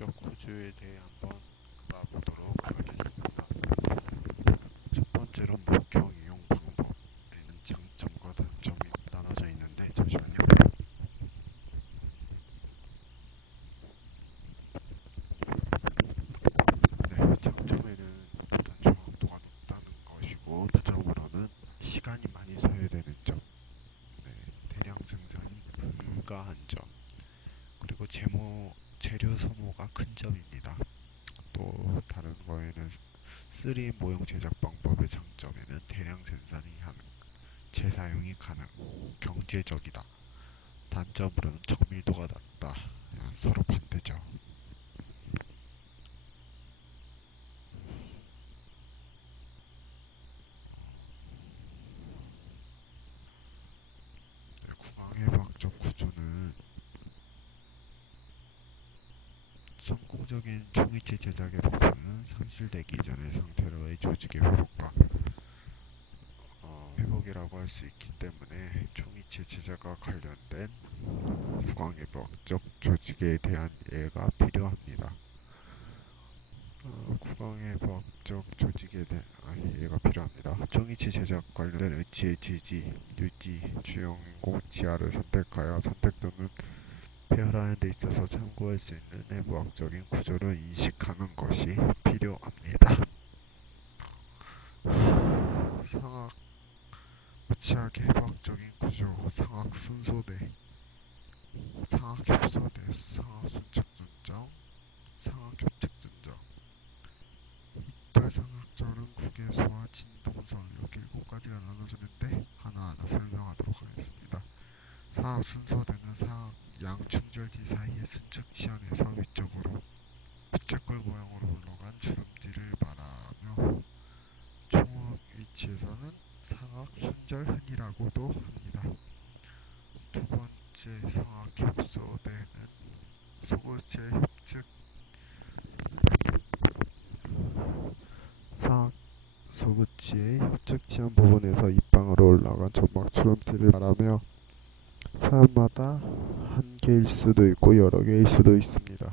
화학적 구조에 대해 한번 알아보도록 하겠습니다. 첫 번째로 목형 이용 방법에는 장점과 단점이 나눠져 있는데 잠시만요. 네, 장점에는 일단 정확도가 높다는 것이고 단점으로는 시간이 많이 소요되는 점, 네, 대량 생산이 불가한 점, 그리고 재료 소모가 큰 점입니다. 또 다른 거에는 3 모형 제작 방법의 장점에는 대량 생산이 재사용이 가능, 경제적이다. 단점으로는 정밀도가 낮다. 서로 반대죠. 네, 구강해부학적 구조는 성공적인 총이체 제작의 부분은 상실되기 전의 상태로의 조직의 회복과 회복이라고 할 수 있기 때문에 총이체 제작과 관련된 구강해부학적 조직에 대한 이해가 필요합니다. 구강해부학적 조직에 대한 이해가 필요합니다. 총이체 제작 관련된 의치의 지지, 유지, 주인공 지하를 선택하여 선택 또는 배열하는 데 있어서 참고할 수 있는 해부학적인 구조를 인식하는 것이 필요합니다. 상학 무치하게 해부학적인 구조, 상학 순서대, 상학 협소대, 상학 순척 전정, 상학 협측 전정. 이틀 상학절은 국에서와 진동설 이렇게 7가지가 나눠지는데 하나하나 설명하도록 하겠습니다. 상학 순서대는 상학 양충절지 사이의 순척 치안에서 위쪽으로 부채꼴 모양으로 올라간 주름지를 말하며 총학 위치에서는 상학 순절흔이라고도 합니다. 두 번째 상학 협소대는 소고체 협측 상학 소고치의 협측 치안 부분에서 입방으로 올라간 점막 주름지를 말하며 사람마다 한 개일 수도 있고 여러 개일 수도 있습니다.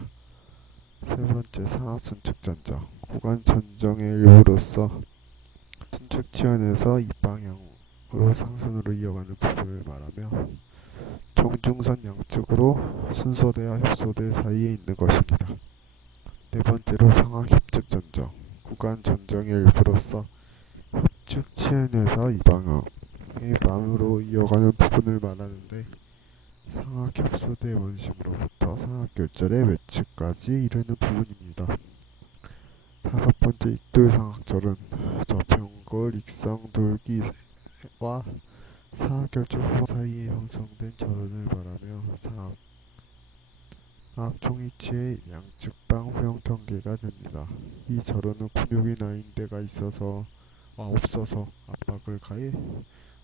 세 번째 상하 순측 전정 구간 전정의 일부로서 순측 치환에서 입방향으로 상순으로 이어가는 부분을 말하며 정중선 양측으로 순서대와 협소대 사이에 있는 것입니다. 네 번째로 상하 협측 전정 구간 전정의 일부로서 협측 치환에서 입방향의 방으로 이어가는 부분을 말하는데 상학 협소대 원심으로부터 상학 결절의 외측까지 이르는 부분입니다. 다섯 번째 익돌상학절은 저평골 익성 돌기와 상학 결절 후방 사이에 형성된 절원을 말하며 상학 총이치의 양측방 후형 통계가 됩니다. 이 절원은 근육이 나인대가 없어서 압박을 가해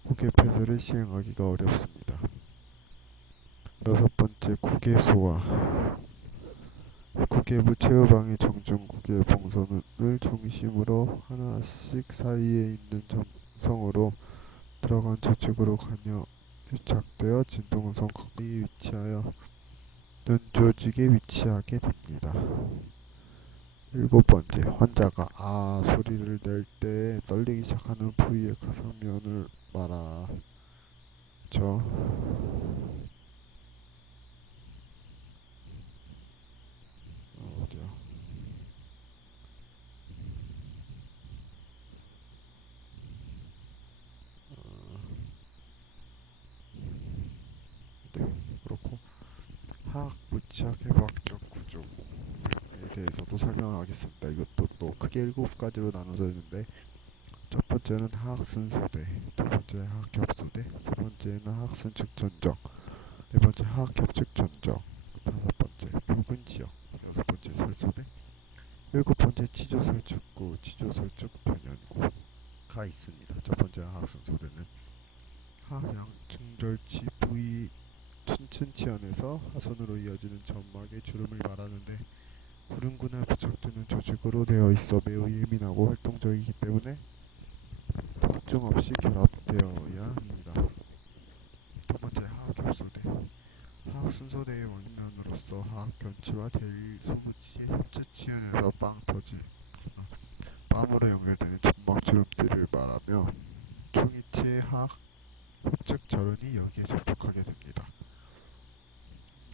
후계 폐쇄를 시행하기가 어렵습니다. 여섯 번째 국외소화 국외부 최후방의 정중국의 봉선을 중심으로 하나씩 사이에 있는 점성으로 들어간 좌측으로 가며 유착되어 진동성 거기에 위치하여 눈조직에 위치하게 됩니다. 일곱 번째 환자가 아 소리를 낼 때 떨리기 시작하는 부위의 가상면을 말하죠. 그렇고 하악 무치학 해부학적 구조에 대해서도 설명하겠습니다. 이것도 또 크게 7가지로 나눠져 있는데 첫 번째는 하악 순서대, 두 번째 하악 협소대, 세 번째는 하악 순측 전정, 네 번째 하악 협측 전정, 다섯 번째 붉은 지역, 여섯 번째 설소대, 일곱 번째 치조설축구, 치조설축 변연구가 있습니다. 첫 번째 하악 순서대는 하악 양충절치 부위 춘천치안에서 하선으로 이어지는 점막의 주름을 말하는데 구름군에 부착되는 조직으로 되어 있어 매우 예민하고 활동적이기 때문에 통증 없이 결합되어야 합니다. 두 번째 하악협소대 하악 순서대의 원면으로서 하학 견치와 대일소부치의 협치치연에서 빵 터질 빰으로 연결되는 점막 주름들을 말하며 총이치의 하학 흡측 절은이 여기에 접촉하게 됩니다.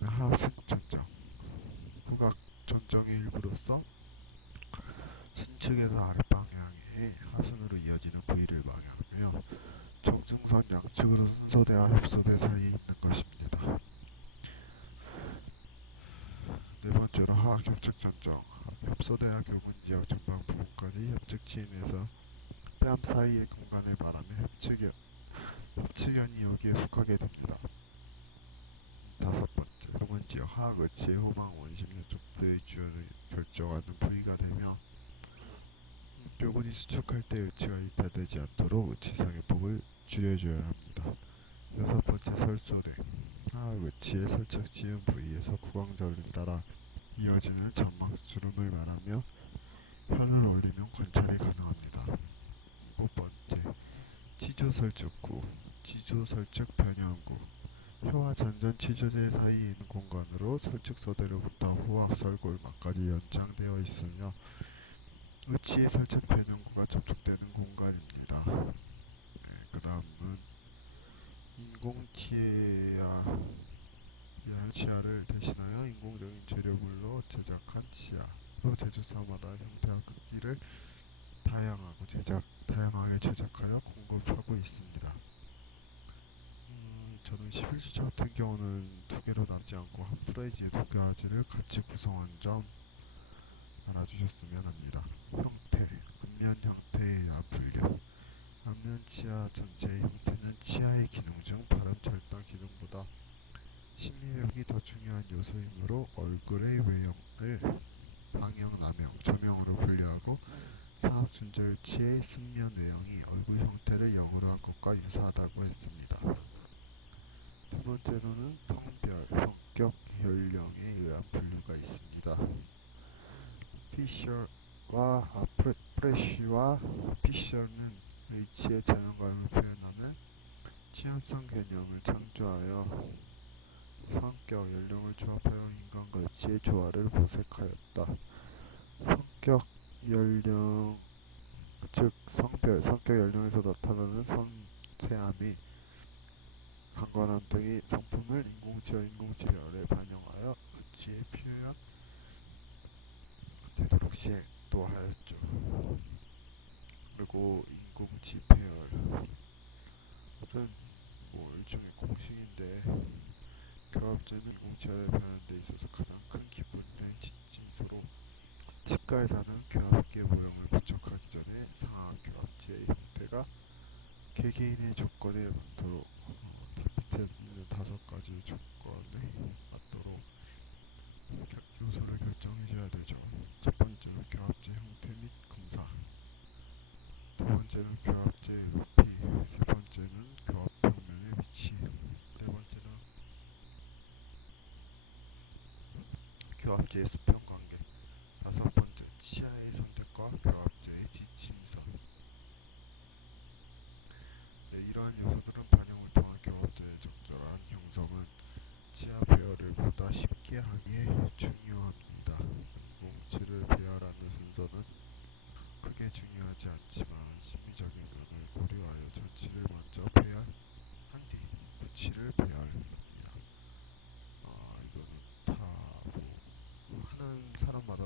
하학 승전정 후각 전정의 일부로서 신측에서 아랫방향의 하순으로 이어지는 부위를 방해하며 정승선 양측으로 순서대와 협소대 사이에 있는 것입니다. 네 번째로 하학 협측 전정 협소대와 교문지역 전방 부분까지 협측 치인에서 뺨 사이의 공간을 말하며 협측연이 여기에 속하게 됩니다. 다섯 번째 교문지역 하학 의치의 호망 원심 요쪽부의 주요를 결정하는 부위가 되며 뼈근이 수축할 때 의치가 이탈되지 않도록 의치상의 폭을 줄여줘야 합니다. 여섯 번째 설소대 하학 의치의 설착 지은 부위에서 구강절을 따라 이어지는 점막주름을 말하며 혀를 올리면 관찰이 가능합니다. 일곱 번째 치조설측구 치조설측 변형구 혀와 잔전 치조제 사이에 있는 공간으로 설측소대로부터 후학 설골막까지 연장되어 있으며 의치의 설측 변형구가 접촉되는 공간입니다. 그 다음은 인공치아 치아를 대신하여 인공적인 재료물로 제작한 치아로 제조사마다 형태와 크기를 다양하게 제작하여 공급하고 있습니다. 저는 11주차 같은 경우는 두 개로 나누지 않고 한 프레이즈에 두 가지를 같이 구성한 점 알아주셨으면 합니다. 형태, 안면 형태의 분류 안면 치아 전체의 형태는 치아의 기능 중 다른 절단 기능보다 심리력이 더 중요한 요소이므로 얼굴의 외형을 방형, 남형, 저명으로 분류하고 사학준절치의 승면 외형이 얼굴 형태를 영으로 한 것과 유사하다고 했습니다. 두 번째로는 성별, 성격, 연령에 의한 분류가 있습니다. 프레쉬와 피셔는 의치의 자연감을 표현하는 취향성 개념을 창조하여 성격, 연령을 조합하여 인간과 의치의 조화를 모색하였다. 성격, 연령, 즉 성별, 성격, 연령에서 나타나는 섬세함이 강건함 등의 성품을 인공지와 인공지별에 반영하여 의치의 표현 되도록 시도하였죠. 그리고 인공지배열은 일종의 공식인데 교합제는 인공지혈에 변하는 데 있어서 가장 큰 기본적인 진서로 치과에 사는 교합계 모형을 부착하기 전에 상하 교합제의 형태가 개개인의 조건에 맞도록 밑에 있는 5가지 조건에 맞도록 요소를 결정해줘야 되죠. 첫 번째는 교합제 형태 및 검사, 두 번째는 교합제의 높이, 세 번째는 교합 평면의 위치, 네 번째는 교합제의 수평 관계, 다섯 번째 치아의 선택과 교합제의 지침선. 이러한 요소들은 반영을 통한 교합제의 적절한 형성은 치아 배열을 보다 쉽게 하기에 중요합니다. 인공치를 배열하는 순서는 크게 중요하지 않지만 심리적인 면을 고려하여 전치를 먼저 배열한 뒤 부치를 배열합니다. 이거는 다 하는 사람마다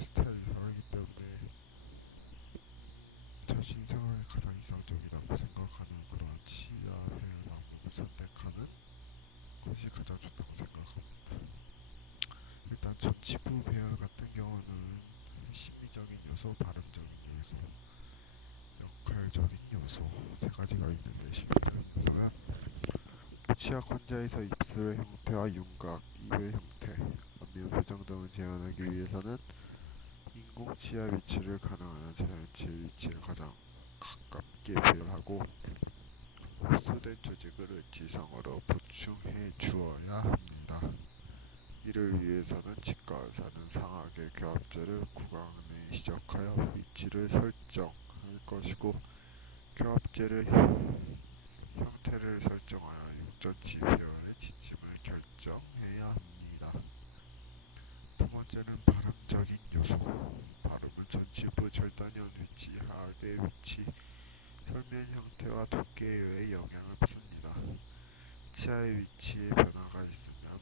스타일이 다르기 때문에 자신 생활에 가장 이상적이라고 생각하는 그런 치아 배열 방법을 선택하는 것이 가장 좋다고 생각합니다. 일단 전치부 배열 같은 경우는 심리적인 요소, 발음적인 요소, 역할적인 요소 세 가지가 있는데 쉽게 설명하면 치약 환자에서 입술의 형태와 윤곽, 입의 형태, 안면 표정 등을 재현하기 위해서는 인공치아 위치를 가능한 자연치의 위치에 가장 가깝게 배열하고 흡수된 조직을 의치상으로 보충해 주어야 합니다. 이를 위해서는 치과 의사는 상하계 교합제를 구강 내에 시작하여 위치를 설정할 것이고 교합제를 형태를 설정하여 육전치 배열의 지침을 결정할 절단연 위치, 하악의 위치, 설면 형태와 두께에 의해 영향을 받습니다. 치아의 위치에 변화가 있으면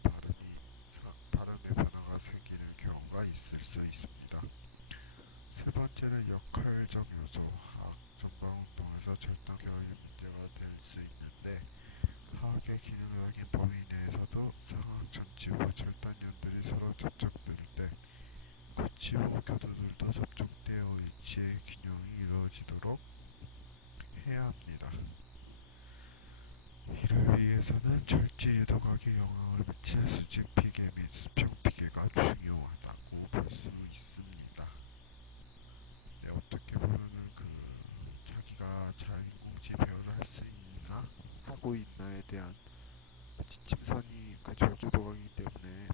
발음의 변화가 생기는 경우가 있을 수 있습니다. 세 번째는 역할적 요소, 하악 전방 운동에서 절단 결이 문제가 될 수 있는데 하악의 기능적인 범위 내에서도 상악 전치부 절단연들이 서로 접촉될 때 구치부 교두들도 접촉되어 위치의 균형이 이루어지도록 해야 합니다. 이를 위해서는 절제 유도각에 영향을 미칠 수직 피계 및 수평 피계가 중요하다고 볼 수 있습니다. 네, 어떻게 보면은 자기가 잘 인공지 배열을 할 수 있나 하고 있나에 대한 지침선이 절제도각이기 때문에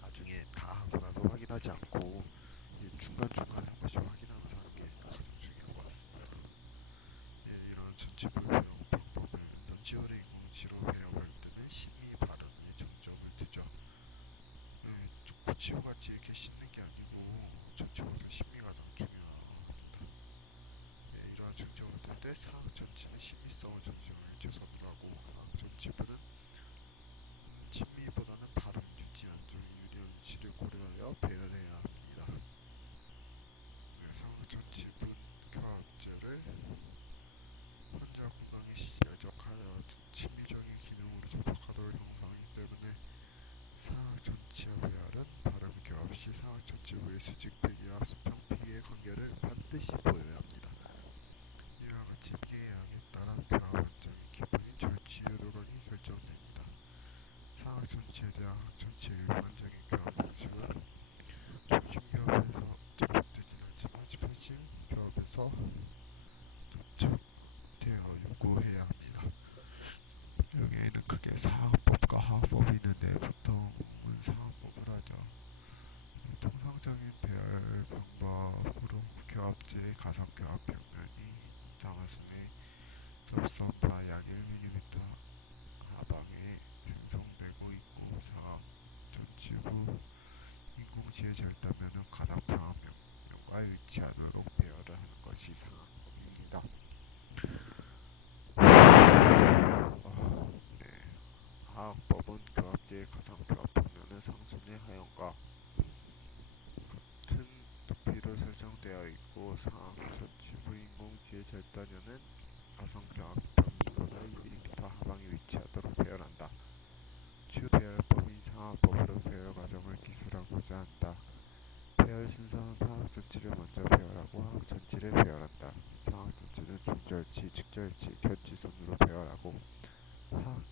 나중에 다 하고 나서 확인하지 않고 중간중간에 한 번씩 확인하면서 하는 게 가장 중요한 것 같습니다. 네, 이런 전치부 배열 방법을 전치열의 인공지로 배열할 때는 심의 발음에 중점을 두죠. 네, 구치호같이 이렇게 씻는 게 아니고 전치호에서 심의가 가장 중요합니다. 네, 이러한 중점을 둘 때 상악 전치는 심의성을 중점을 최선으로 하고 하악 전치부는 심의보다는 발음 유지 안정에 유리한 위치를 고려하여 배열해야 합니다. 네, 상악 전치부 교합제를 환자 건강에 시적하여 심리적인 기능으로 접촉하도록 형성하기 때문에 상악 전치와 배열은 발음 교합 시 상악 전치부의 수직 피기와 수평 피기의 관계를 반드시 보여야 합니다. 이와 같이 피기의 양에 따라 교합 안정의 기본인 절치 유도각이 결정됩니다. 상악 전치에 대한 하악 전치의 일반적인 교합 방식은 중심 교합에서 접촉되진 않지만 중심 교합에서 접촉되어 요구해야 합니다. 여기에는 크게 상악법과 하악법이 있는데 보통은 상악법을 하죠. 통상적인 배열 방법으로 교합제의 가상교합 평면이 장하순의 접선바 약 1mm 하방에 생성되고 있고 상악 전치부 인공지에 절단면은 가장 평한 평면과에 위치하도록 배열을 하는 것이 상악법입니다. 네, 하악법은 교합제의 가상교합 평면은 상순의 하형과 같은 높이로 설정되어 있고 상악 전치부 인공지의 절단면은 가상교합 평면보다 1mm 하방에 위치하도록 배열한다. 주 배열법인 상악법으로 배열 과정을 기술하고자 한다. 배열 순서는 상악 전치를 먼저 배열하고 하악 전치를 배열한다. 상악 전치는 중절치, 측절치, 견치선으로 배열하고 하악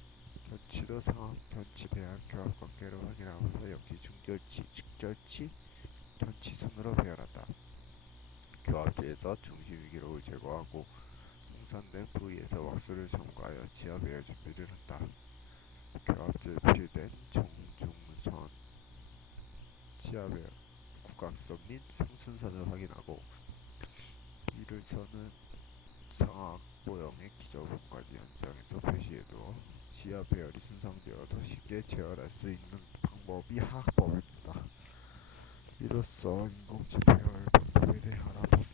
전치도 상악 견치 배열 교합 관계를 확인하면서 역시 중절치, 측절치, 견치선으로 배열한다. 교합제에서 중심 위기록을 제거하고 생산된 부위에서 왁스를 첨가하여 지하 배열 준비를 한다. 교합제에 표시된 정중선, 지하 배열 구각선 및 상순선을 확인하고 이를 선은 상악 모형의 기저분까지 현장에서 표시해두어 지하 배열이 손상되어도 쉽게 재활할 수 있는 방법이 하악법입니다. 이로써 인공지 배열 방법에 대해 알아봤습니다.